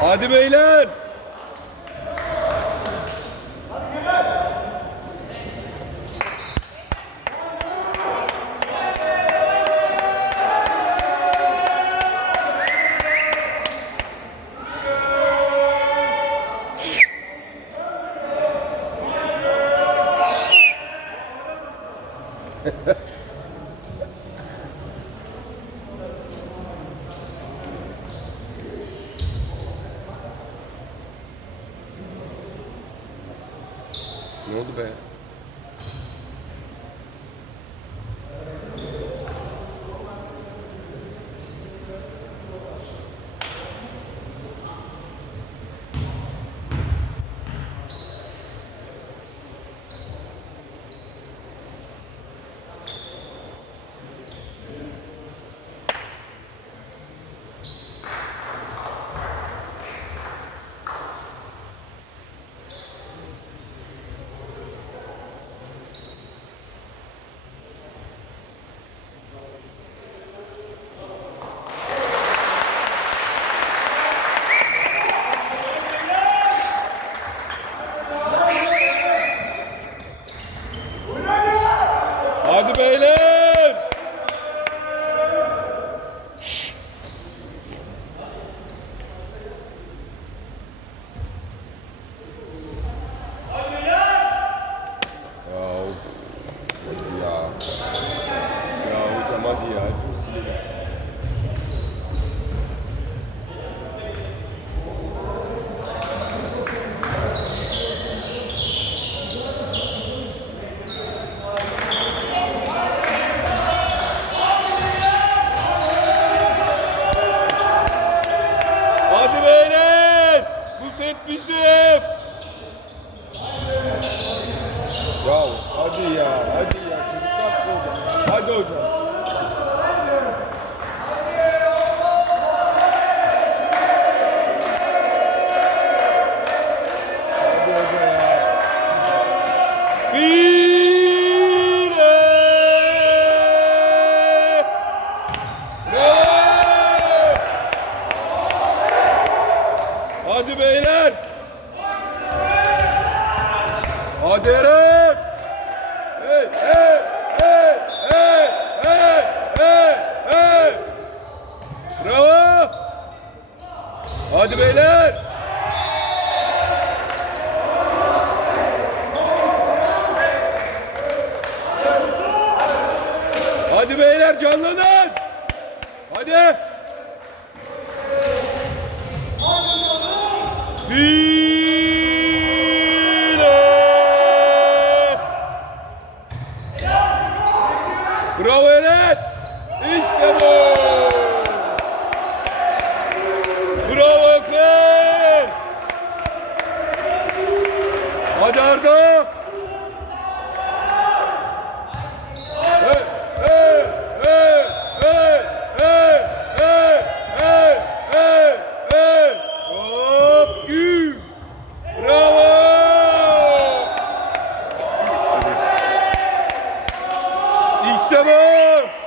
Hadi beyler. Woo!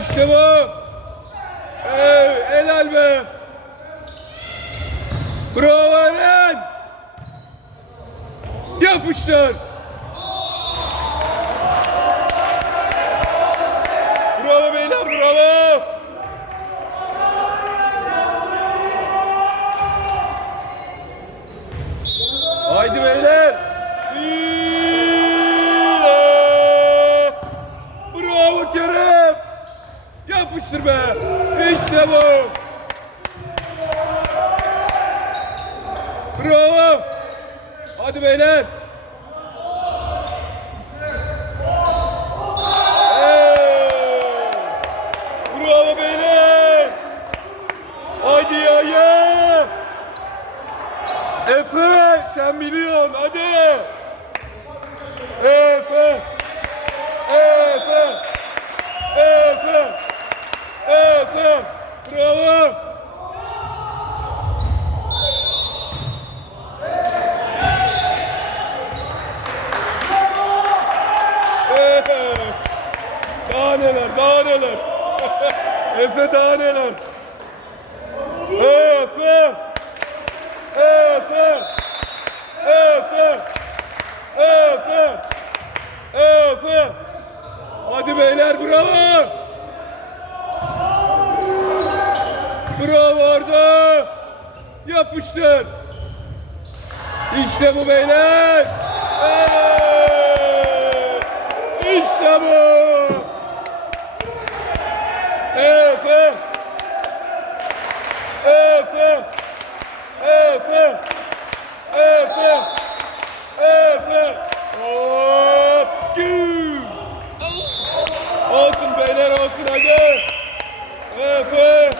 İşte bu. Ee, helal be. Bravo Eren. Yapıştır. Bravo. Hadi beyler. Hey! Bravo beyler. Hadi ya ya. Efe sen biliyorsun hadi. Efe. Efe. Efe. Efe. Bravo. Efe. Daha neler, daha neler. Efe daha neler. Efe. Efe. Efe. Efe. Efe. Hadi beyler bravo. Bravo orada. Yapıştır. İşte bu beyler. Evet. İşte bu. Efem! Efem! Efem! Efem! Efem! Hop! Gül! Olsun beyler olsun hadi! Efem!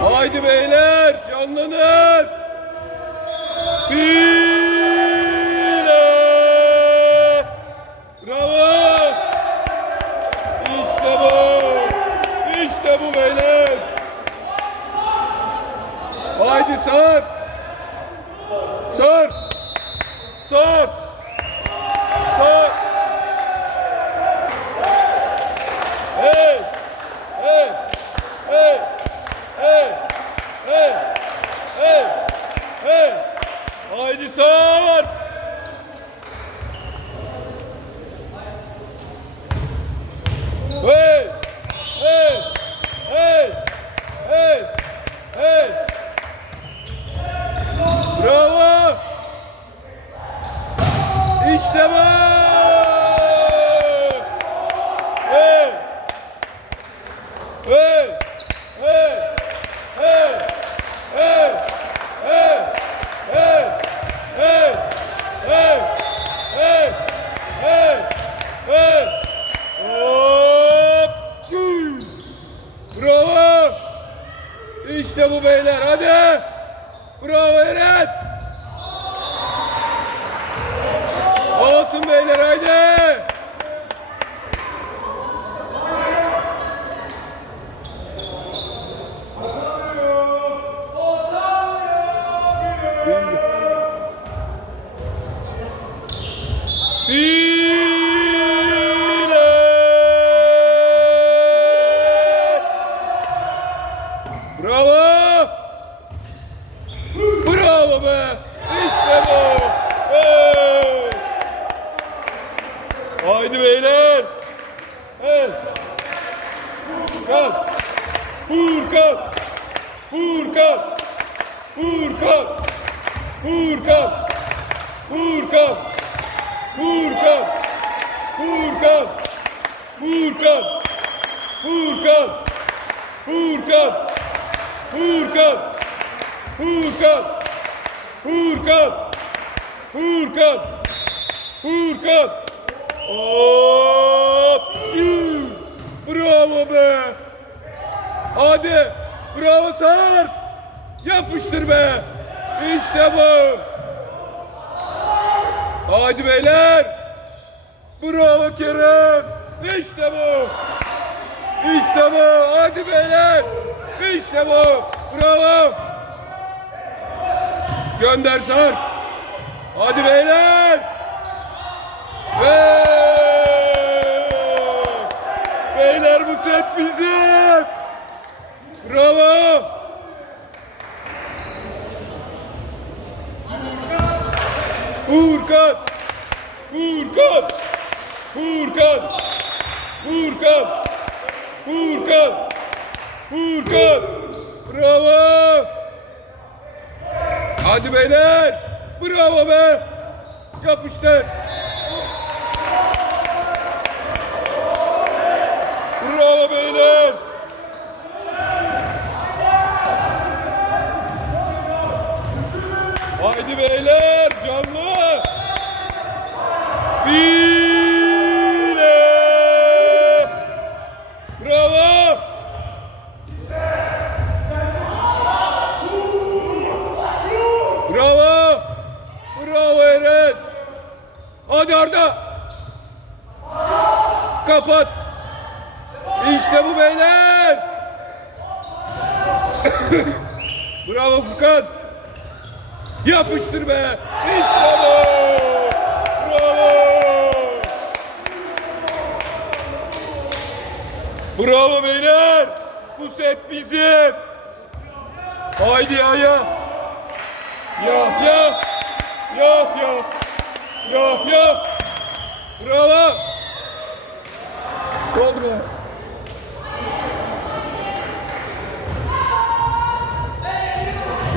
Haydi beyler canlanın! Bir! Sor. Sor. Sor. Sor. Hey. Hey. Hey. Hey. Hey. Hey. Hey. Haydi sor. Hey. দেবো Furkan. Furkan. Furkan. Furkan. Furkan. Furkan. Furkan. Furkan. Furkan. Bravo be. Hadi. Bravo Sarp. Yapıştır be. İşte bu. Hadi beyler. Bravo Kerem. İşte bu. İşte bu. Hadi beyler. İşte bu. Bravo. Gönder sar. Hadi beyler. Ve beyler bu set bizim. Bravo. Uğurkan. Uğurkan. Furkan! Furkan! Furkan! Furkan! Bravo! Hadi beyler! Bravo be! Yapıştır! Bravo beyler! Haydi beyler canlı! Bile! Bravo! Bravo! Bravo Eren! Hadi Arda! Kapat! İşte bu beyler! Bravo Furkan! Yapıştır be! İşte bu! Bravo! Bravo beyler! Bu set bizim! Haydi ya ya! Ya ya! Ya ya! Ya ya! Bravo! Ne oldu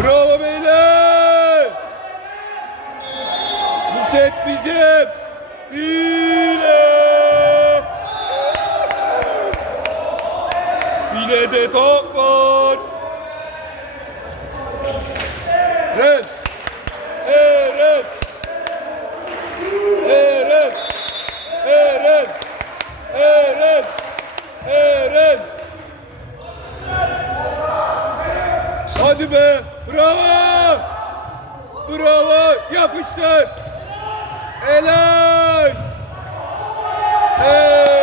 Bravo beyler! Bu set bizim! File! Filede top var! Red! Eren! Eren! Eren! Eren! Eren! Hadi be! Bravo! Bravo! Yapıştır! Helal! Hey!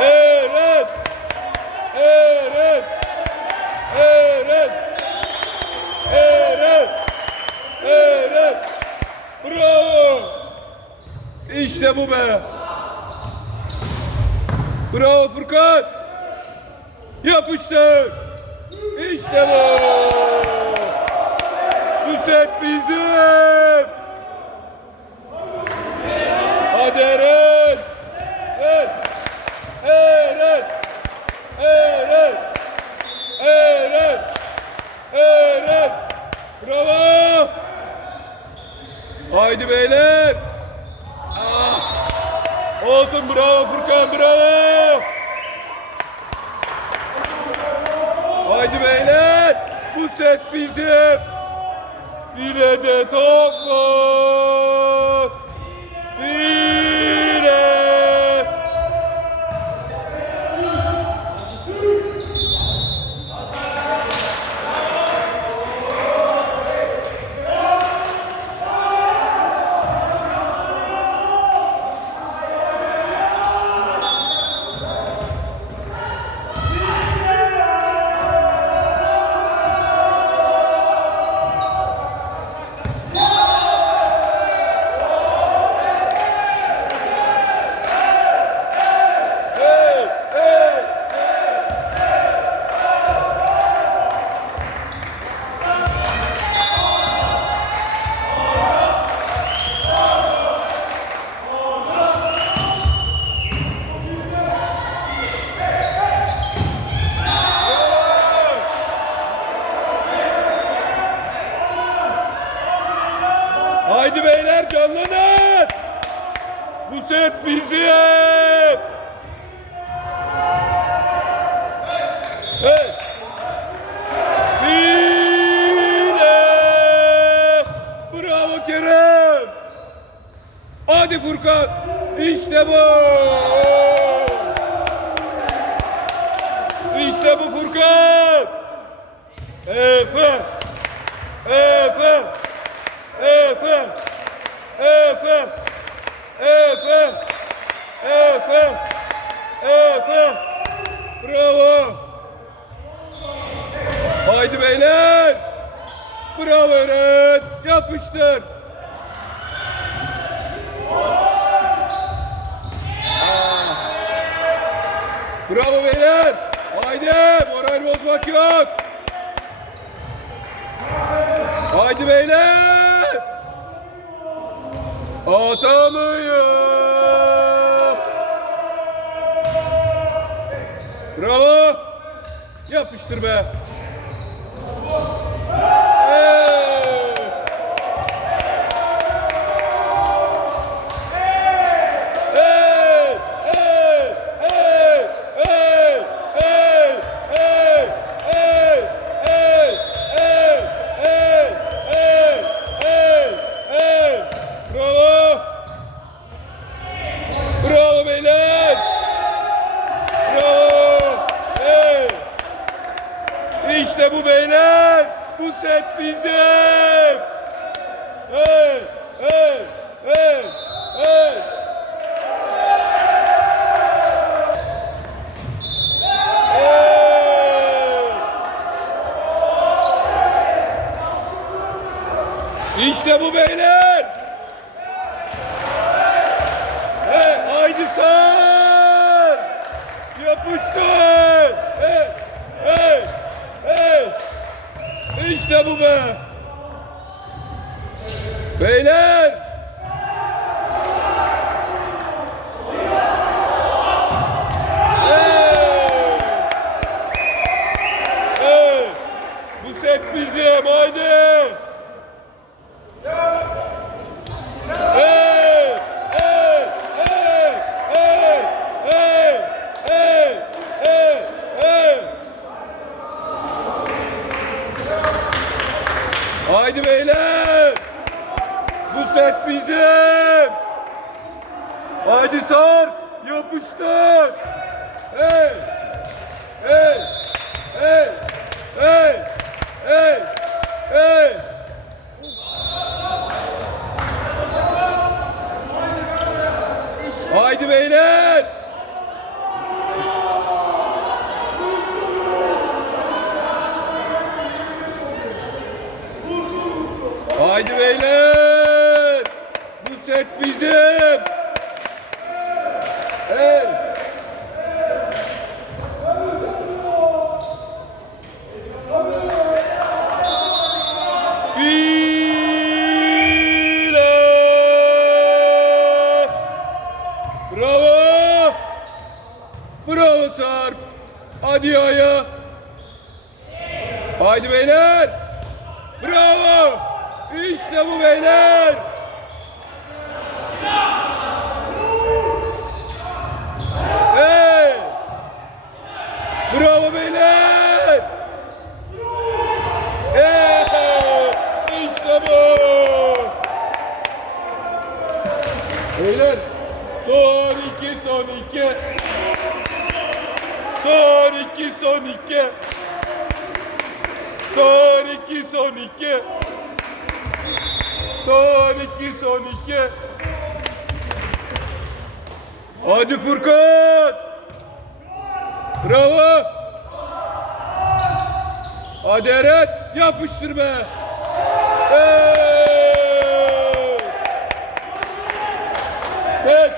Evet! Evet! Evet! Evet! Evet! Bravo! İşte bu be! Bravo Furkan! Yapıştır! İşte bu! Bu set bizim! Hadi Eren! Evet! Evet! Evet! Evet! Evet! Bravo! Haydi beyler! Ah! Olsun bravo Furkan bravo! Haydi beyler! Bu set bizim! Filede top var! Efe! Efe! Efe! Efe! Efe! Efe! Efe! Bravo! Haydi beyler! Bravo Eren! Yapıştır! Bravo beyler! Haydi! Moral bozmak yok. Haydi beyler. Atamıyor. Bravo. Yapıştır be. İşte bu beyler! Bu set bizim! Hey! Hey! Hey! Hey! İşte bu beyler. Hey, haydi sar. Yapıştır. Hey, hey, hey. İşte bu be. Beyler. Hadi! Haydi beyler! Bravo! İşte bu beyler! 2 son 2. Son 2 son 2. Son 2 son 2. Hadi Furkan. Bravo. Hadi Eren yapıştır be. Hey. Set.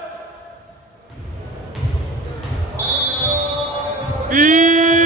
E